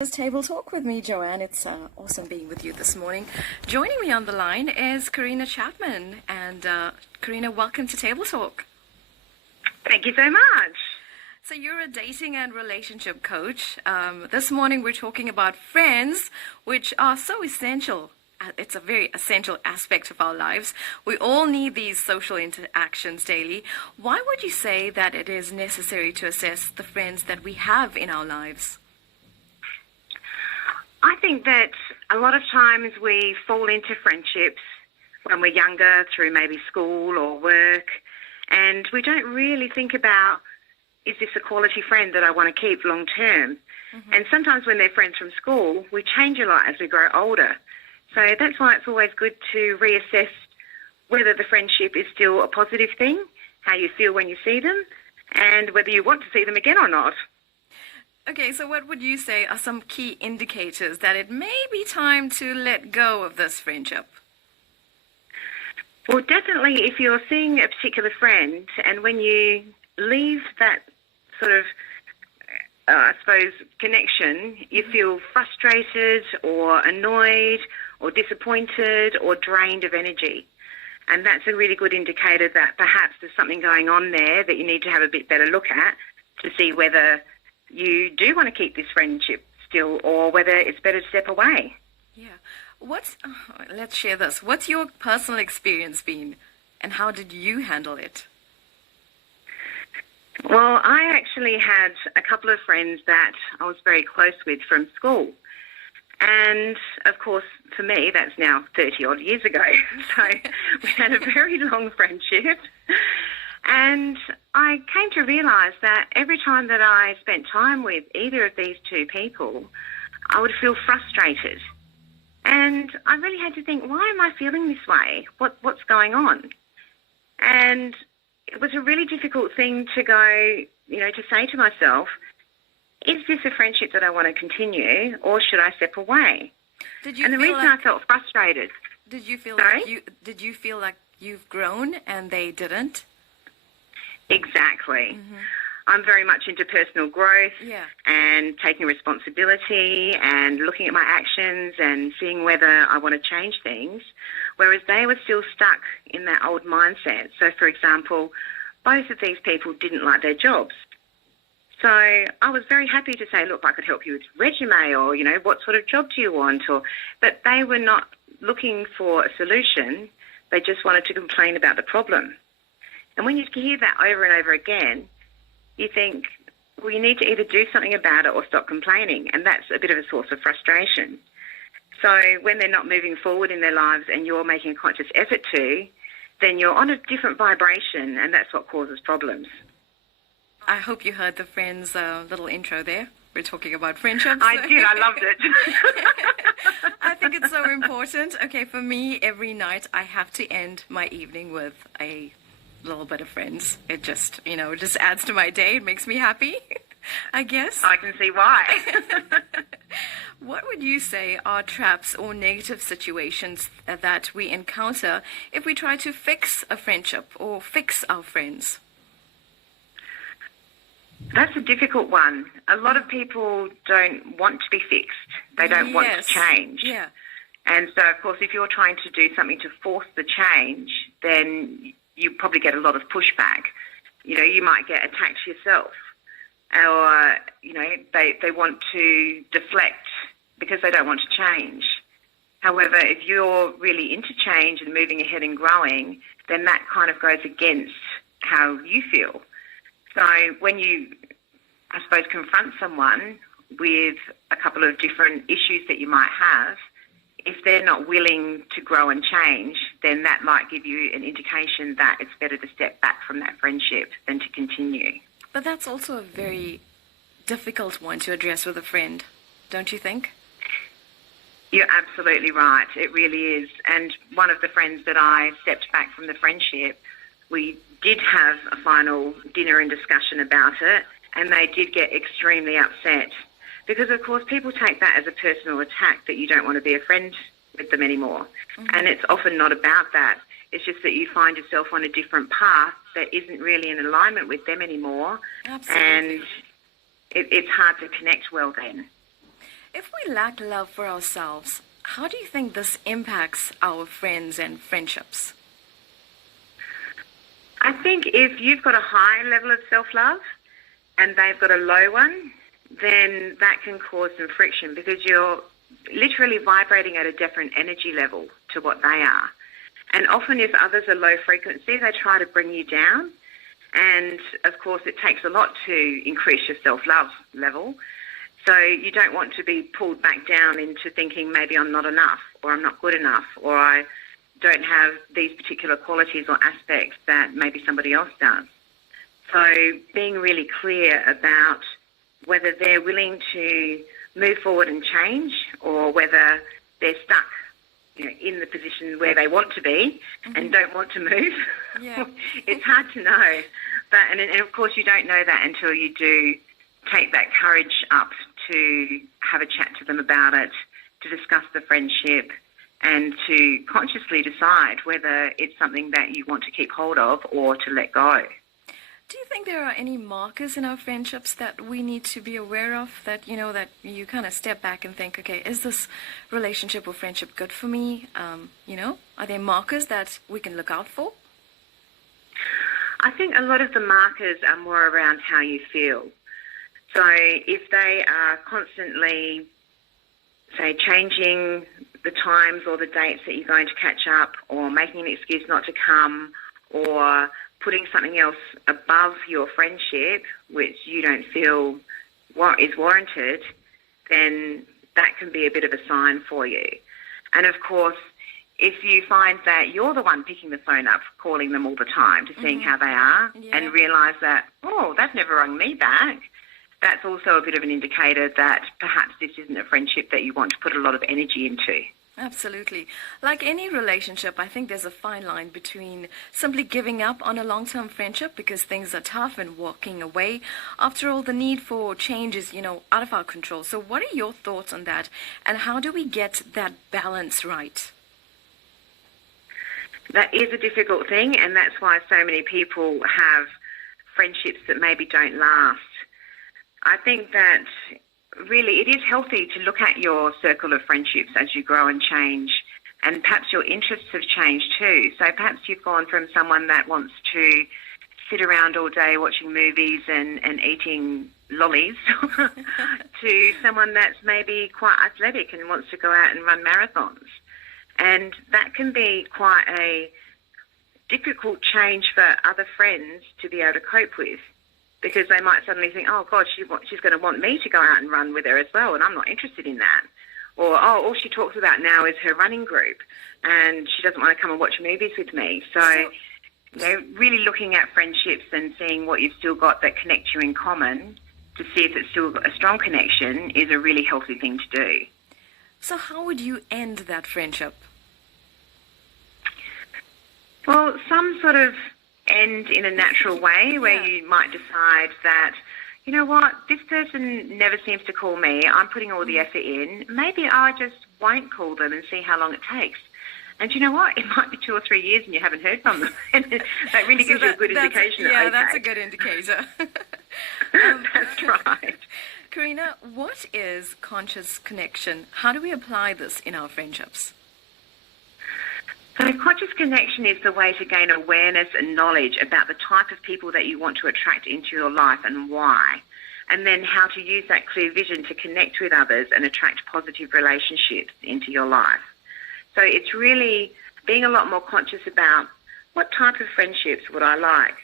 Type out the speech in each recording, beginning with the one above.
This Table Talk with me, Joanne. It's awesome being with you this morning. Joining me on the line is Karina Chapman. And Karina, welcome to Table Talk. Thank you so much. So you're a dating and relationship coach. This morning we're talking about friends, which are so essential. It's a very essential aspect of our lives. We all need these social interactions daily. Why would you say that it is necessary to assess the friends that we have in our lives? I think that a lot of times we fall into friendships when we're younger through maybe school or work, and we don't really think about, is this a quality friend that I want to keep long term? Mm-hmm. And sometimes when they're friends from school, we change a lot as we grow older. So that's why it's always good to reassess whether the friendship is still a positive thing, how you feel when you see them, and whether you want to see them again or not. Okay, so what would you say are some key indicators that it may be time to let go of this friendship? Well, definitely if you're seeing a particular friend and when you leave that sort of, I suppose, connection, you feel frustrated or annoyed or disappointed or drained of energy. And that's a really good indicator that perhaps there's something going on there that you need to have a bit better look at to see whether you do want to keep this friendship still or whether it's better to step away. Yeah. Let's share this. What's your personal experience been and how did you handle it? Well, I actually had a couple of friends that I was very close with from school. And, of course, for me, that's now 30-odd years ago. So we had a very long friendship. And I came to realise that every time that I spent time with either of these two people, I would feel frustrated. And I really had to think, why am I feeling this way? What's going on? And it was a really difficult thing to go, to say to myself, is this a friendship that I want to continue or should I step away? And the reason I felt frustrated. Did you feel Sorry? Did you feel like you've grown and they didn't? Exactly. Mm-hmm. I'm very much into personal growth and taking responsibility and looking at my actions and seeing whether I want to change things, whereas they were still stuck in that old mindset. So, for example, both of these people didn't like their jobs. So I was very happy to say, look, I could help you with resume or, what sort of job do you want? But they were not looking for a solution. They just wanted to complain about the problem. And when you hear that over and over again, you think, well, you need to either do something about it or stop complaining. And that's a bit of a source of frustration. So when they're not moving forward in their lives and you're making a conscious effort to, then you're on a different vibration and that's what causes problems. I hope you heard the friend's little intro there. We're talking about friendships. I did. I loved it. I think it's so important. Okay, for me, every night I have to end my evening with a little bit of friends. It just, just adds to my day. It makes me happy, I guess. I can see why. What would you say are traps or negative situations that we encounter if we try to fix a friendship or fix our friends? That's a difficult one. A lot of people don't want to be fixed. They don't want to change. Yeah. And so, of course, if you're trying to do something to force the change, then you probably get a lot of pushback. You might get attacked yourself. Or, they want to deflect because they don't want to change. However, if you're really into change and moving ahead and growing, then that kind of goes against how you feel. So when you, I suppose, confront someone with a couple of different issues that you might have, if they're not willing to grow and change, then that might give you an indication that it's better to step back from that friendship than to continue. But that's also a very difficult one to address with a friend, don't you think? You're absolutely right. It really is. And one of the friends that I stepped back from the friendship, we did have a final dinner and discussion about it, and they did get extremely upset because, of course, people take that as a personal attack that you don't want to be a friend with them anymore. Mm-hmm. And it's often not about that. It's just that you find yourself on a different path that isn't really in alignment with them anymore. Absolutely. And it's hard to connect well then. we lack love for ourselves, how do you think this impacts our friends and friendships? I think if you've got a high level of self-love and they've got a low one, then that can cause some friction because you're literally vibrating at a different energy level to what they are. And often if others are low frequency, they try to bring you down. And, of course, it takes a lot to increase your self-love level. So you don't want to be pulled back down into thinking maybe I'm not enough or I'm not good enough or I don't have these particular qualities or aspects that maybe somebody else does. So being really clear about whether they're willing to move forward and change or whether they're stuck in the position where they want to be and don't want to move. Yeah. It's hard to know. But and of course you don't know that until you do take that courage up to have a chat to them about it, to discuss the friendship and to consciously decide whether it's something that you want to keep hold of or to let go. Do you think there are any markers in our friendships that we need to be aware of that, that you kind of step back and think, okay, is this relationship or friendship good for me? Are there markers that we can look out for? I think a lot of the markers are more around how you feel. So if they are constantly, say, changing the times or the dates that you're going to catch up or making an excuse not to come or putting something else above your friendship, which you don't feel is warranted, then that can be a bit of a sign for you. And, of course, if you find that you're the one picking the phone up, calling them all the time to seeing how they are and realise that, oh, they've never rung me back, that's also a bit of an indicator that perhaps this isn't a friendship that you want to put a lot of energy into. Absolutely. Like any relationship, I think there's a fine line between simply giving up on a long-term friendship because things are tough and walking away. After all, the need for change is, out of our control. So what are your thoughts on that? And how do we get that balance right? That is a difficult thing, and that's why so many people have friendships that maybe don't last. I think that really it is healthy to look at your circle of friendships as you grow and change, and perhaps your interests have changed too. So perhaps you've gone from someone that wants to sit around all day watching movies and eating lollies to someone that's maybe quite athletic and wants to go out and run marathons. And that can be quite a difficult change for other friends to be able to cope with, because they might suddenly think, oh, God, she's going to want me to go out and run with her as well, and I'm not interested in that. Or, oh, all she talks about now is her running group, and she doesn't want to come and watch movies with me. So really looking at friendships and seeing what you've still got that connects you in common to see if it's still a strong connection is a really healthy thing to do. So how would you end that friendship? Well, some sort of end in a natural way where you might decide that, you know what, this person never seems to call me. I'm putting all the effort in. Maybe I just won't call them and see how long it takes. And you know what? It might be 2 or 3 years and you haven't heard from them. That really gives you a good indication. Yeah, that's a good indicator. That's right. Karina, what is conscious connection? How do we apply this in our friendships? So conscious connection is the way to gain awareness and knowledge about the type of people that you want to attract into your life and why, and then how to use that clear vision to connect with others and attract positive relationships into your life. So it's really being a lot more conscious about what type of friendships would I like,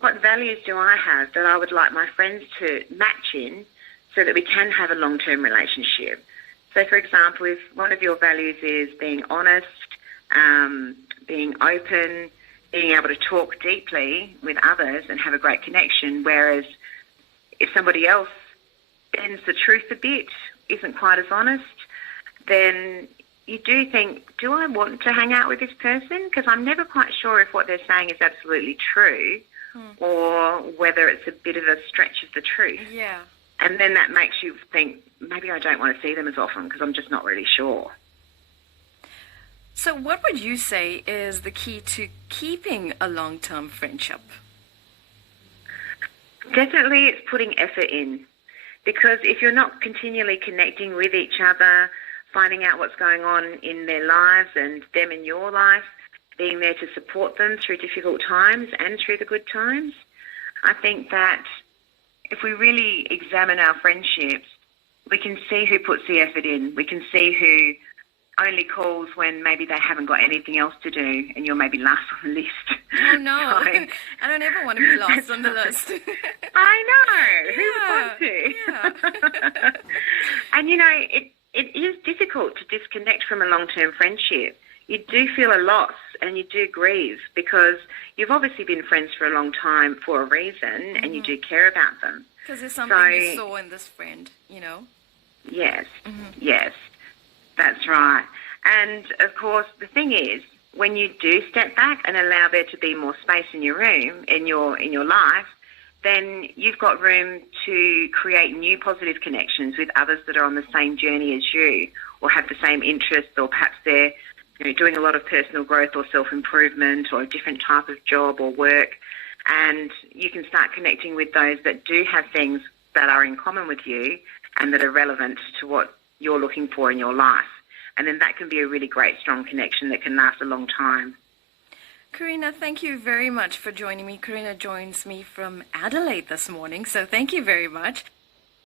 what values do I have that I would like my friends to match in so that we can have a long-term relationship. So, for example, if one of your values is being honest, being open, being able to talk deeply with others and have a great connection, whereas if somebody else bends the truth a bit, isn't quite as honest, then you do think, do I want to hang out with this person? Because I'm never quite sure if what they're saying is absolutely true or whether it's a bit of a stretch of the truth. Yeah. And then that makes you think, maybe I don't want to see them as often because I'm just not really sure. So what would you say is the key to keeping a long-term friendship? Definitely it's putting effort in. Because if you're not continually connecting with each other, finding out what's going on in their lives and them in your life, being there to support them through difficult times and through the good times, I think that if we really examine our friendships, we can see who puts the effort in. We can see who only calls when maybe they haven't got anything else to do and you're maybe last on the list. Oh, no. So, I don't ever want to be last on the list. I know. Who would want to? Yeah. And, you know, it is difficult to disconnect from a long-term friendship. You do feel a loss and you do grieve because you've obviously been friends for a long time for a reason and you do care about them. Because there's something you saw in this friend, you know? Yes, yes, that's right. And, of course, the thing is, when you do step back and allow there to be more space in your room, in your life, then you've got room to create new positive connections with others that are on the same journey as you or have the same interests, or perhaps they're doing a lot of personal growth or self-improvement or a different type of job or work. And you can start connecting with those that do have things that are in common with you and that are relevant to what you're looking for in your life. And then that can be a really great, strong connection that can last a long time. Karina, thank you very much for joining me. Karina joins me from Adelaide this morning, so thank you very much.